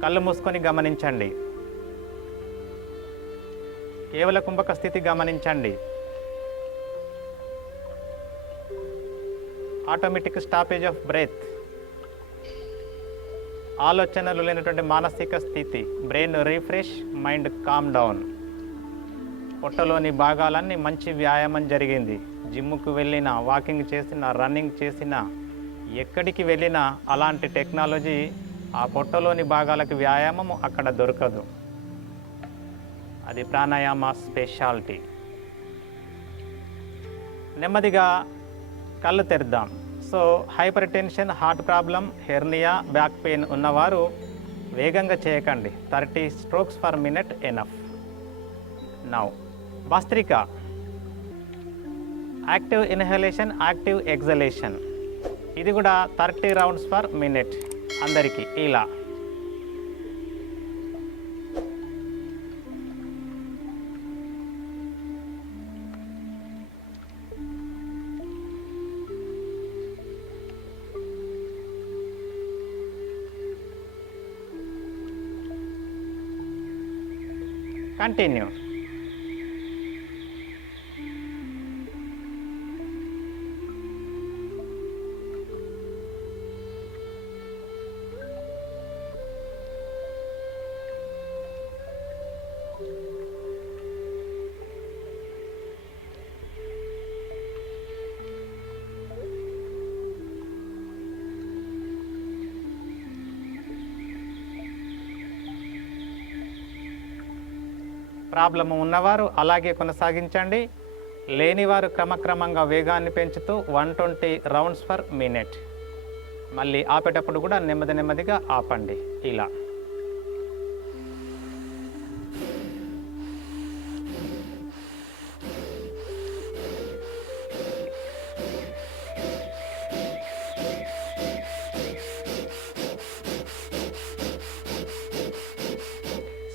కళ్ళు మూసుకొని గమనించండి. కేవల కుంభక స్థితి గమనించండి. Automatic stoppage of breath. ఆలోచనలు లేనటువంటి మానసిక స్థితి. Brain refresh, mind calm down. పొట్టలోని భాగాలన్నీ మంచి వ్యాయామం జరిగింది. జిమ్ముకు వెళ్ళినా, వాకింగ్ చేసినా, రన్నింగ్ చేసినా, ఎక్కడికి వెళ్ళినా అలాంటి టెక్నాలజీ ఆ పొట్టలోని భాగాలకు వ్యాయామం అక్కడ దొరకదు. అది ప్రాణాయామ స్పెషాలిటీ. నెమ్మదిగా కళ్ళు తెరుద్దాం. So hypertension, heart problem, hernia, back pain ఉన్నవారు వేగంగా చేయకండి. 30 strokes per minute enough. Now bhastrika. Active inhalation, active exhalation. ఇది కూడా 30 rounds per minute అందరికీ. ఇలా కంటిన్యూ. ప్రాబ్లము ఉన్నవారు అలాగే కొనసాగించండి. లేనివారు క్రమక్రమంగా వేగాన్ని పెంచుతూ 120 రౌండ్స్ పర్ మినిట్. మళ్ళీ ఆపేటప్పుడు కూడా నెమ్మదిగా ఆపండి. ఇలా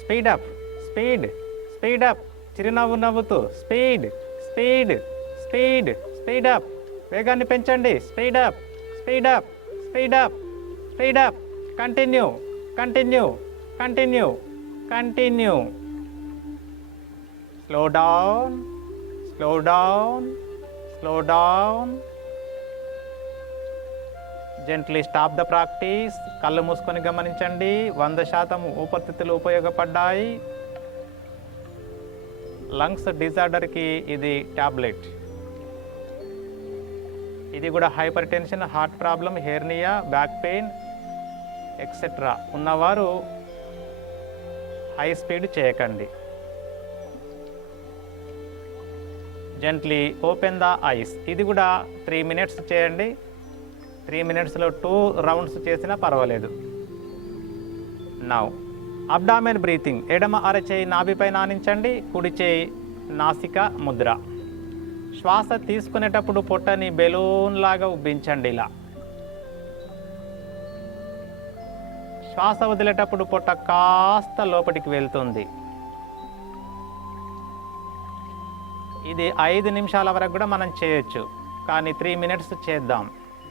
స్పీడ్ అప్, స్పీడ్ అప్, చిరునవ్వు నవ్వుతూ speed speed speed speed up, వేగాన్ని పెంచండి. Speed up, speed up, speed up, speed up, continue continue continue continue. Slow down, slow down, slow down. Gently stop the practice. కళ్ళు మూసుకొని గమనించండి. 100% ఊపిరితిత్తులు ఉపయోగపడ్డాయి. Lungs డిజార్డర్కి ఇది టాబ్లెట్. ఇది కూడా hyper tension, heart problem, hernia, back pain etcetera ఉన్నవారు high speed చేయకండి. Gently open the ice. ఇది కూడా 3 minutes చేయండి. 3 minutesలో 2 rounds చేసినా పర్వాలేదు. Now abdomen breathing. ఎడమ అరచేయి నాభిపై నానించండి, కుడి చేయి నాసిక ముద్ర. శ్వాస తీసుకునేటప్పుడు పొట్టని బెలూన్ లాగా ఉబ్బించండి. ఇలా శ్వాస వదిలేటప్పుడు పొట్ట కాస్త లోపలికి వెళ్తుంది. ఇది 5 నిమిషాల వరకు కూడా మనం చేయొచ్చు, కానీ 3 minutes చేద్దాం.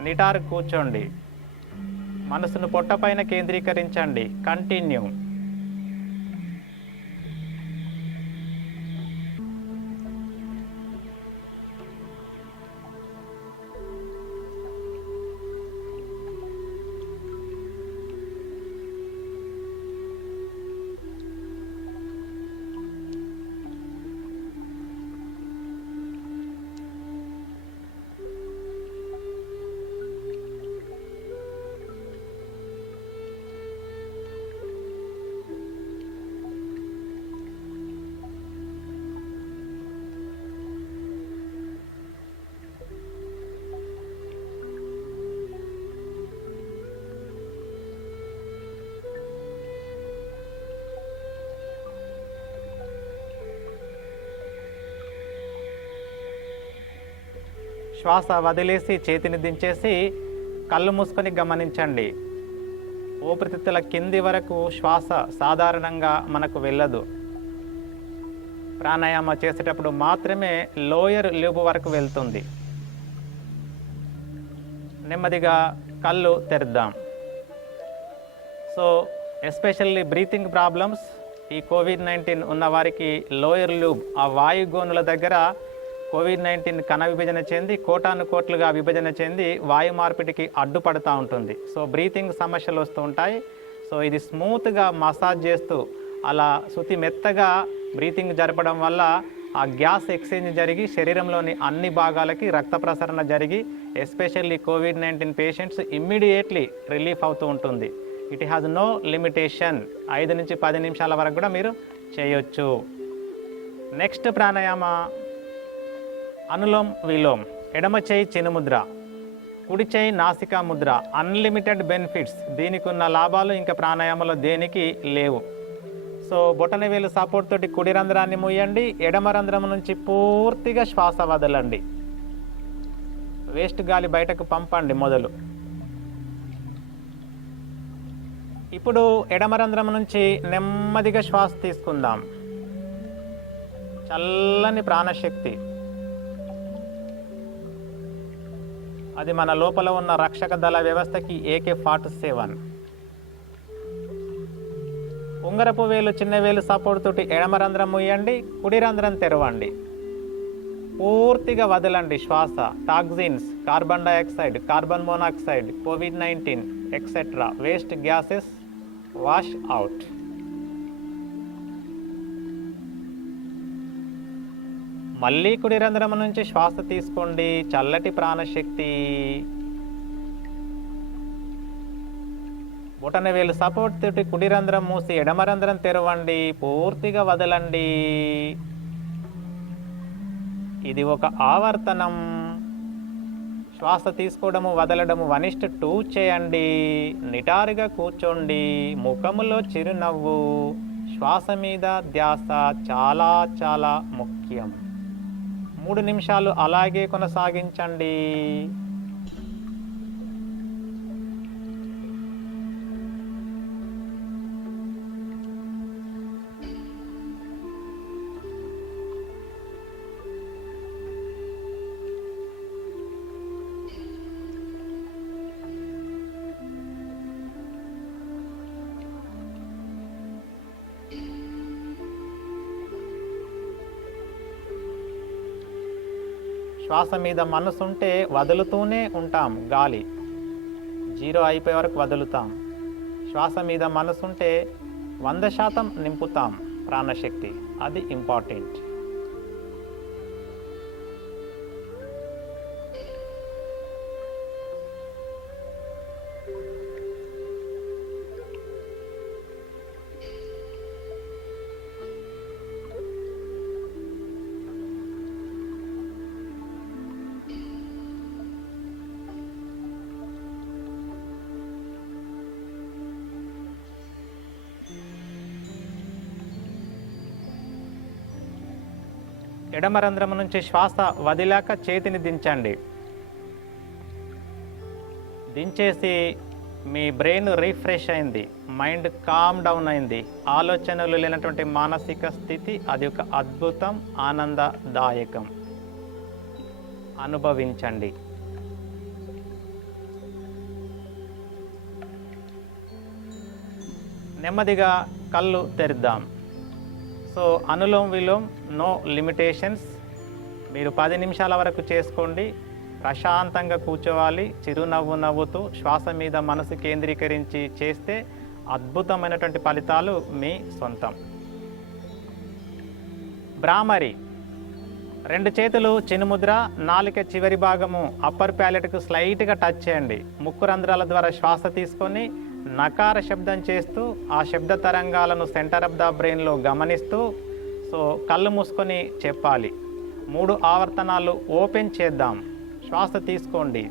నిటారు కూర్చోండి. మనసును పొట్టపైన కేంద్రీకరించండి. కంటిన్యూ. శ్వాస వదిలేసి చేతిని దించేసి కళ్ళు మూసుకొని గమనించండి. ఊపిరితిత్తుల కింది వరకు శ్వాస సాధారణంగా మనకు వెళ్ళదు. ప్రాణాయామ చేసేటప్పుడు మాత్రమే లోయర్ ల్యూబ్ వరకు వెళ్తుంది. నెమ్మదిగా కళ్ళు తెరుద్దాం. సో ఎస్పెషల్లీ బ్రీతింగ్ ప్రాబ్లమ్స్, ఈ COVID-19 ఉన్న వారికి లోయర్ ల్యూబ్, ఆ వాయుగోనుల దగ్గర COVID-19 కణ విభజన చెంది కోటాను కోట్లుగా విభజన చెంది వాయు మార్పిడికి అడ్డుపడుతూ ఉంటుంది. సో బ్రీతింగ్ సమస్యలు వస్తూ ఉంటాయి. సో ఇది స్మూత్గా మసాజ్ చేస్తూ అలా శుతి మెత్తగా బ్రీతింగ్ జరపడం వల్ల ఆ గ్యాస్ ఎక్స్చేంజ్ జరిగి శరీరంలోని అన్ని భాగాలకి రక్త ప్రసరణ జరిగి especially COVID-19 patients immediately relief అవుతూ ఉంటుంది. It has no limitation. 5 నుంచి 10 నిమిషాల వరకు కూడా మీరు చేయొచ్చు. నెక్స్ట్ ప్రాణాయామ అనులోమ్ విలోమ్. ఎడమ చేయి చినుముద్ర, కుడి చేయి నాసికా ముద్ర. Unlimited benefits. దీనికి ఉన్న లాభాలు ఇంకా ప్రాణాయామంలో దేనికి లేవు. సో బొటన వేలు సపోర్ట్ తోటి కుడి రంధ్రాన్ని మూయండి. ఎడమ రంధ్రం నుంచి పూర్తిగా శ్వాస వదలండి. వేస్ట్ గాలి బయటకు పంపండి మొదలు. ఇప్పుడు ఎడమ రంధ్రం నుంచి నెమ్మదిగా శ్వాస తీసుకుందాం. చల్లని ప్రాణశక్తి, అది మన లోపల ఉన్న రక్షక దళ వ్యవస్థకి AK-47. ఉంగరపు వేలు చిన్న వేలు సపోర్ట్ తోటి ఎడమ రంధ్రం మూయండి, కుడి రంధ్రం తెరవండి. పూర్తిగా వదలండి శ్వాస. Toxins, carbon dioxide, carbon monoxide, COVID-19 etcetera waste gases wash out. మళ్ళీ కుడి రంధ్రం నుంచి శ్వాస తీసుకోండి. చల్లటి ప్రాణశక్తి. బొటనవేలు సపోర్ట్ తోటి కుడి రంధ్రం మూసి ఎడమ రంధ్రం తెరవండి, పూర్తిగా వదలండి. ఇది ఒక ఆవర్తనం. శ్వాస తీసుకోవడము వదలడము 1:2 చేయండి. నిటారుగా కూర్చోండి, ముఖములో చిరునవ్వు. శ్వాస మీద ధ్యాస చాలా చాలా ముఖ్యం. 3 నిమిషాలు అలాగే కొనసాగించండి. శ్వాస మీద మనసుంటే వదులుతూనే ఉంటాం, గాలి 0 అయిపోయే వరకు వదులుతాం. శ్వాస మీద మనసుంటే 100% నింపుతాం ప్రాణశక్తి. అది ఇంపార్టెంట్. ఎడమ రంధ్రము నుంచి శ్వాస వదిలాక చేతిని దించండి. దించేసి మీ బ్రెయిన్ రీఫ్రెష్ అయింది, మైండ్ కామ్ డౌన్ అయింది, ఆలోచనలు లేనటువంటి మానసిక స్థితి. అది ఒక అద్భుతం, ఆనందదాయకం. అనుభవించండి. నెమ్మదిగా కళ్ళు తెరిద్దాం. So Anulom Vilom, no limitations. మీరు 10 నిమిషాల వరకు చేసుకోండి. ప్రశాంతంగా కూర్చోవాలి, చిరునవ్వు నవ్వుతూ శ్వాస మీద మనసు కేంద్రీకరించి చేస్తే అద్భుతమైనటువంటి ఫలితాలు మీ సొంతం. భ్రామరి. 2 చేతులు చినుముద్ర, నాలుక చివరి భాగము అప్పర్ ప్యాలెట్కు స్లైట్గా టచ్ చేయండి. ముక్కు రంధ్రాల ద్వారా శ్వాస తీసుకొని నకార శబ్దం చేస్తూ ఆ శబ్ద తరంగాలను సెంటర్ ఆఫ్ ద బ్రెయిన్లో గమనిస్తూ సో కళ్ళు మూసుకొని చెప్పాలి. 3 ఆవర్తనాలు ఓపెన్ చేద్దాం. శ్వాస తీసుకోండి.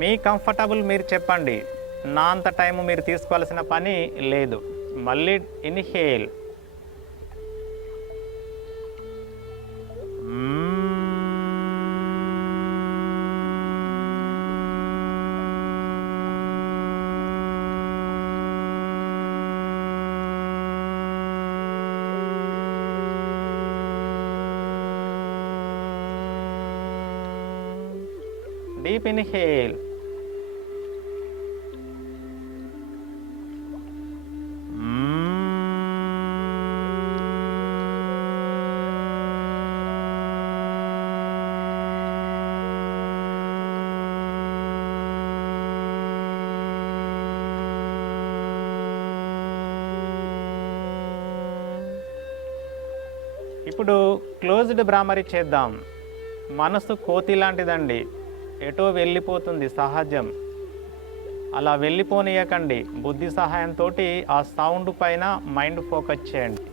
మీ కంఫర్టబుల్ మీరు చెప్పండి. నా అంత టైము మీరు తీసుకోవాల్సిన పని లేదు. మళ్ళీ ఇన్హేల్. Deep inhale. ఇప్పుడు క్లోజ్డ్ భ్రామరి చేద్దాం. మనసు కోతి లాంటిదండి, ఎటో వెళ్ళిపోతుంది, సహజం. అలా వెళ్ళిపోనీయకండి. బుద్ధి సహాయంతో ఆ సౌండ్ పైన మైండ్ ఫోకస్ చేయండి.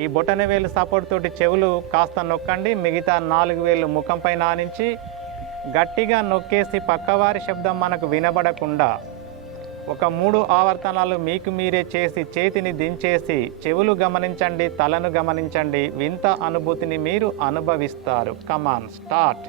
ఈ బొటన వేలు సపోర్ట్ తోటి చెవులు కాస్త నొక్కండి. మిగతా 4 వేలు ముఖం పైన ఆనించి గట్టిగా నొక్కేసి పక్కవారి శబ్దం మనకు వినబడకుండా ఒక 3 ఆవర్తనాలు మీకు మీరే చేసి చేతిని దించేసి చెవులు గమనించండి, తలను గమనించండి. వింత అనుభూతిని మీరు అనుభవిస్తారు. కమాన్, స్టార్ట్.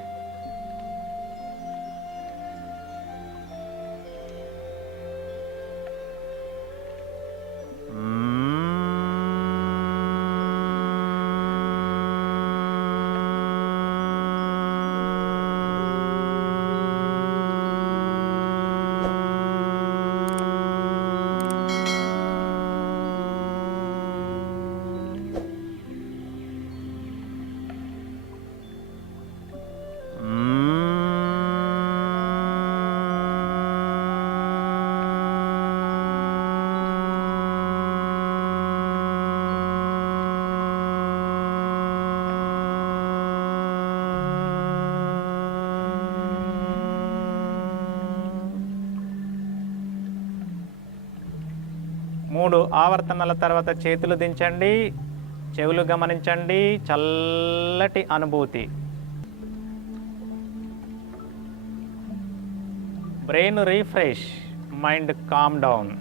3 ఆవర్తనాల తర్వాత చేతులు దించండి, చెవులు గమనించండి, చల్లటి అనుభూతి. Brain refresh, mind calm down.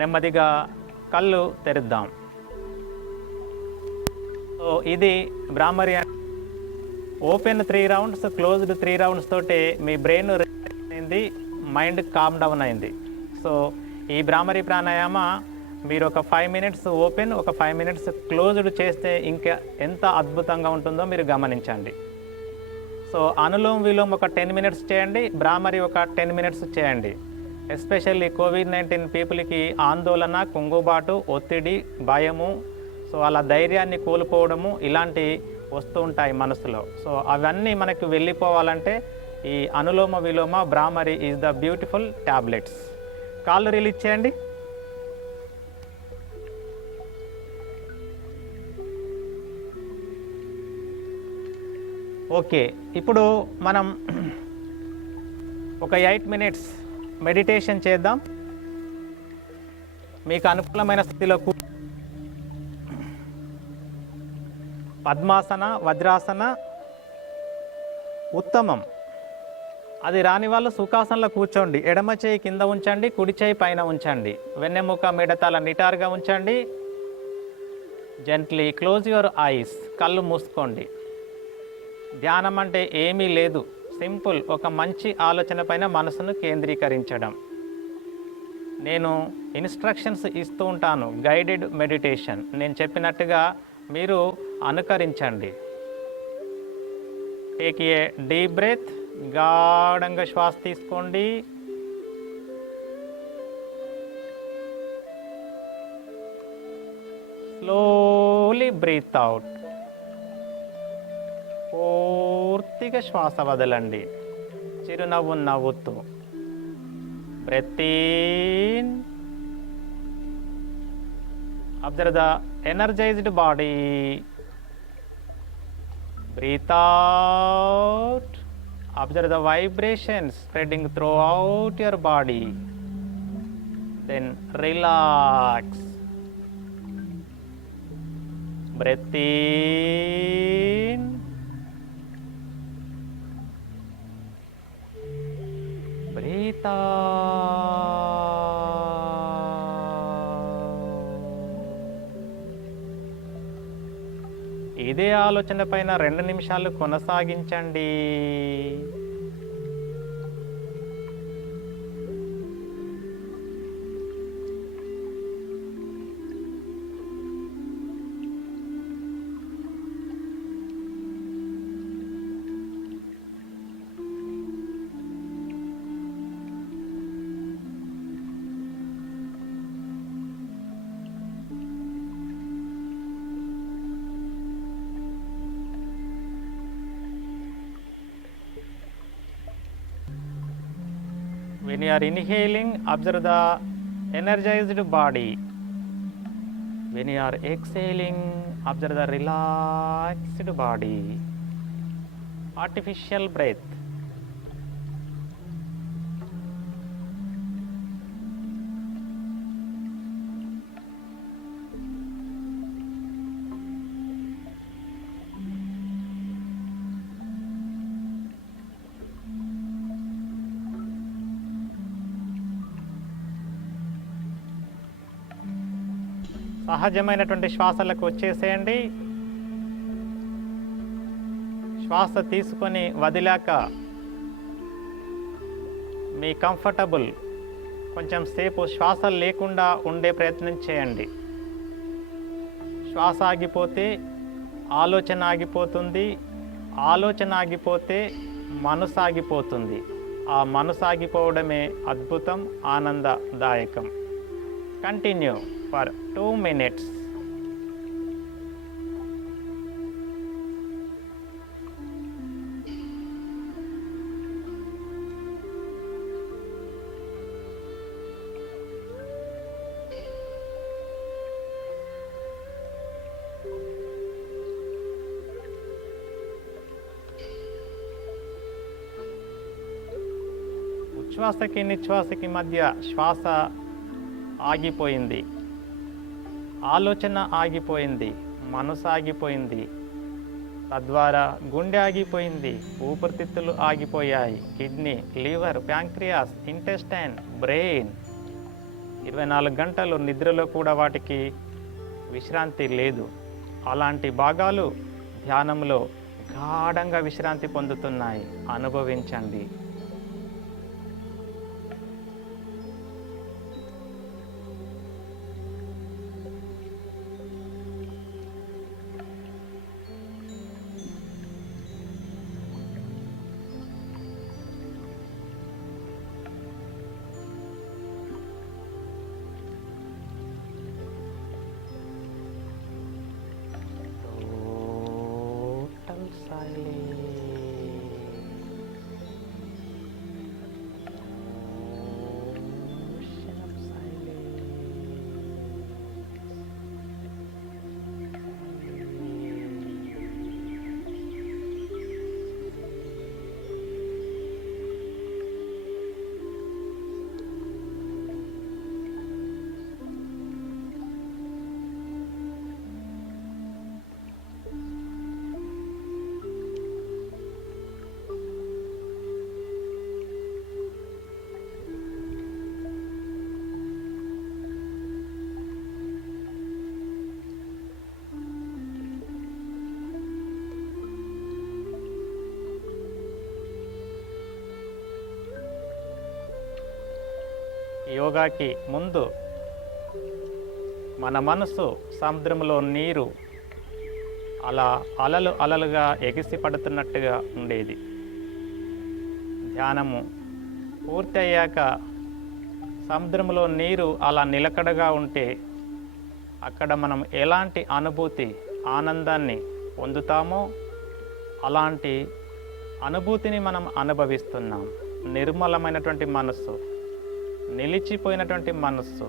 నెమ్మదిగా కళ్ళు తెరుద్దాం. సో ఇది భ్రామరి. ఓపెన్ 3 రౌండ్స్, క్లోజ్డ్ 3 రౌండ్స్ తోటి మీ బ్రెయిన్ రిలాక్స్ అయింది, మైండ్ కామ్ డౌన్ అయింది. సో ఈ భ్రామరి ప్రాణాయామ మీరు ఒక 5 మినిట్స్ ఓపెన్, ఒక 5 మినిట్స్ క్లోజ్డ్ చేస్తే ఇంకా ఎంత అద్భుతంగా ఉంటుందో మీరు గమనించండి. సో అనులోమ విలోమ ఒక 10 మినిట్స్ చేయండి, భ్రామరి ఒక 10 మినిట్స్ చేయండి. ఎస్పెషల్లీ కోవిడ్-19 పీపుల్కి ఆందోళన, కుంగుబాటు, ఒత్తిడి, భయము, సో అలా ధైర్యాన్ని కోల్పోవడము ఇలాంటి వస్తూ ఉంటాయి మనసులో. సో అవన్నీ మనకు వెళ్ళిపోవాలంటే ఈ అనులోమ విలోమ భ్రామరి ఈజ్ ద బ్యూటిఫుల్ టాబ్లెట్స్. కాళ్ళు రిలీజ్ చేయండి. ఓకే, ఇప్పుడు మనం ఒక 8 మినిట్స్ మెడిటేషన్ చేద్దాం. మీకు అనుకూలమైన స్థితిలో పద్మాసన, వజ్రాసన ఉత్తమం. అది రాని వాళ్ళు సుఖాసనలో కూర్చోండి. ఎడమ చేయి కింద ఉంచండి, కుడి చేయి పైన ఉంచండి. వెన్నెముక మెడతాల నిటారుగా ఉంచండి. జెంట్లీ క్లోజ్ యువర్ ఐస్, కళ్ళు మూసుకోండి. ధ్యానం అంటే ఏమీ లేదు, సింపుల్, ఒక మంచి ఆలోచన పైన మనసును కేంద్రీకరించడం. నేను ఇన్స్ట్రక్షన్స్ ఇస్తూ ఉంటాను, గైడెడ్ మెడిటేషన్. నేను చెప్పినట్టుగా మీరు అనుకరించండి. టేక్ ఏ డీప్ బ్రెత్, గాఢంగా శ్వాస తీసుకోండి. Slowly breathe out. పూర్తిగా శ్వాస వదలండి, చిరునవ్వు నవ్వుతూ. Breathe in, observe the energized body. Breathe out, observe the vibrations spreading throughout your body. Then relax. Breath in, breathe out. ఇదే ఆలోచన పైన 2 నిమిషాలు కొనసాగించండి. When you are inhaling, observe the energized body. When you are exhaling, observe the relaxed body. Artificial breath. సహజమైనటువంటి శ్వాసలకు వచ్చేసేయండి. శ్వాస తీసుకొని వదిలాక మీ comfortable కొంచెం సేపు శ్వాస లేకుండా ఉండే ప్రయత్నం చేయండి. శ్వాస ఆగిపోతే ఆలోచన ఆగిపోతుంది, ఆలోచన ఆగిపోతే మనసు ఆగిపోతుంది. ఆ మనసు ఆగిపోవడమే అద్భుతం, ఆనందదాయకం. Continue for 2 minutes. నిశ్వాసకి మధ్య శ్వాస ఆగిపోయింది, ఆలోచన ఆగిపోయింది, మనసు ఆగిపోయింది, తద్వారా గుండె ఆగిపోయింది, ఊపిరితిత్తులు ఆగిపోయాయి, kidney, liver, pancreas, intestine, brain. 24 గంటలు నిద్రలో కూడా వాటికి విశ్రాంతి లేదు. అలాంటి భాగాలు ధ్యానంలో గాఢంగా విశ్రాంతి పొందుతున్నాయి. అనుభవించండి. యోగాకి ముందు మన మనసు సముద్రంలో నీరు అలా అలలు అలలుగా ఎగిసి పడుతున్నట్టుగా ఉండేది. ధ్యానము పూర్తి అయ్యాక సముద్రంలో నీరు అలా నిలకడగా ఉంటే అక్కడ మనం ఎలాంటి అనుభూతి, ఆనందాన్ని పొందుతామో అలాంటి అనుభూతిని మనం అనుభవిస్తున్నాం. నిర్మలమైనటువంటి మనస్సు, నిలిచిపోయినటువంటి మనస్సు.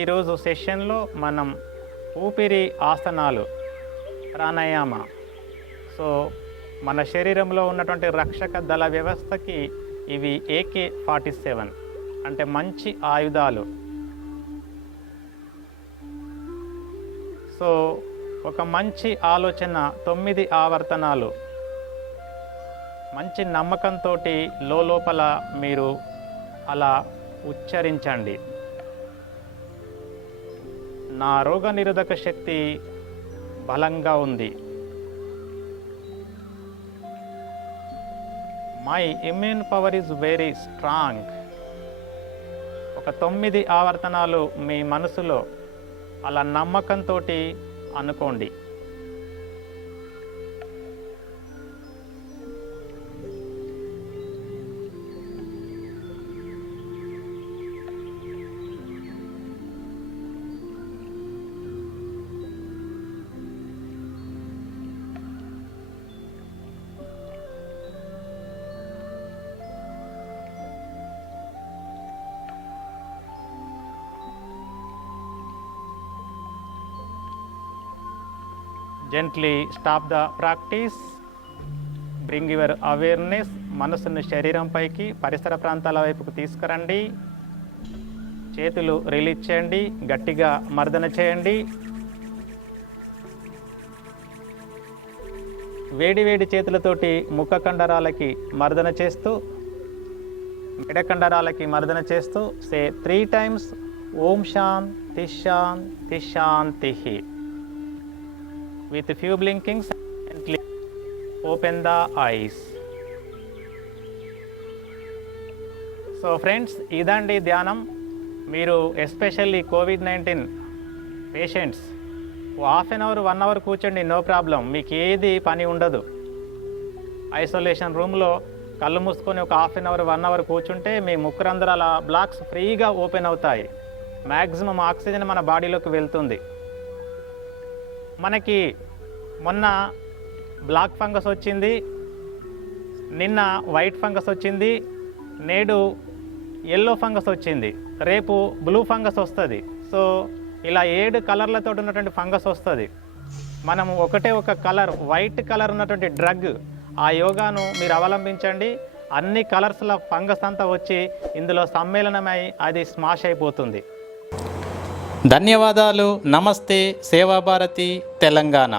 ఈరోజు సెషన్లో మనం ఊపిరి ఆసనాలు, ప్రాణాయామ. సో మన శరీరంలో ఉన్నటువంటి రక్షక దళ వ్యవస్థకి ఇవి AK-47 అంటే మంచి ఆయుధాలు. సో ఒక మంచి ఆలోచన, 9 ఆవర్తనాలు, మంచి నమ్మకంతో లోపల మీరు అలా ఉచ్చరించండి. నా రోగనిరోధక శక్తి బలంగా ఉంది. My immune power is very strong. ఒక 9 ఆవర్తనాలు మీ మనసులో అలా నమ్మకంతో అనుకోండి. Gently stop the practice. Bring your awareness. మనసును శరీరం పైకి, పరిసర ప్రాంతాల వైపుకు తీసుకురండి. చేతులు రిలీజ్ చేయండి. గట్టిగా మర్దన చేయండి. వేడి చేతులతోటి ముఖ కండరాలకి మర్దన చేస్తూ, మెడ కండరాలకి మర్దన చేస్తూ say 3 times Om shanti shanti shanti. With a few blinkings, gently open the eyes. So friends, ఇదండి ధ్యానం. మీరు especially COVID-19 patients 1/2 hour 1 hour కూర్చోండి, నో ప్రాబ్లం. మీకు ఏది పని ఉండదు. ఐసోలేషన్ రూమ్లో కళ్ళు మూసుకొని ఒక 1/2 అవర్ 1 అవర్ కూర్చుంటే మీ ముక్కురంధ్రాల బ్లాక్స్ ఫ్రీగా ఓపెన్ అవుతాయి. మ్యాక్సిమం ఆక్సిజన్ మన బాడీలోకి వెళ్తుంది. మనకి మొన్న బ్లాక్ ఫంగస్ వచ్చింది, నిన్న వైట్ ఫంగస్ వచ్చింది, నేడు ఎల్లో ఫంగస్ వచ్చింది, రేపు బ్లూ ఫంగస్ వస్తుంది. సో ఇలా 7 కలర్లతో ఉన్నటువంటి ఫంగస్ వస్తుంది. మనము ఒకటే ఒక కలర్, వైట్ కలర్ ఉన్నటువంటి డ్రగ్, ఆ యోగాను మీరు అవలంబించండి. అన్ని కలర్స్ల ఫంగస్ అంతా వచ్చి ఇందులో సమ్మేళనమై అది స్మాష్ అయిపోతుంది. ధన్యవాదాలు. నమస్తే. సేవాభారతి తెలంగాణ.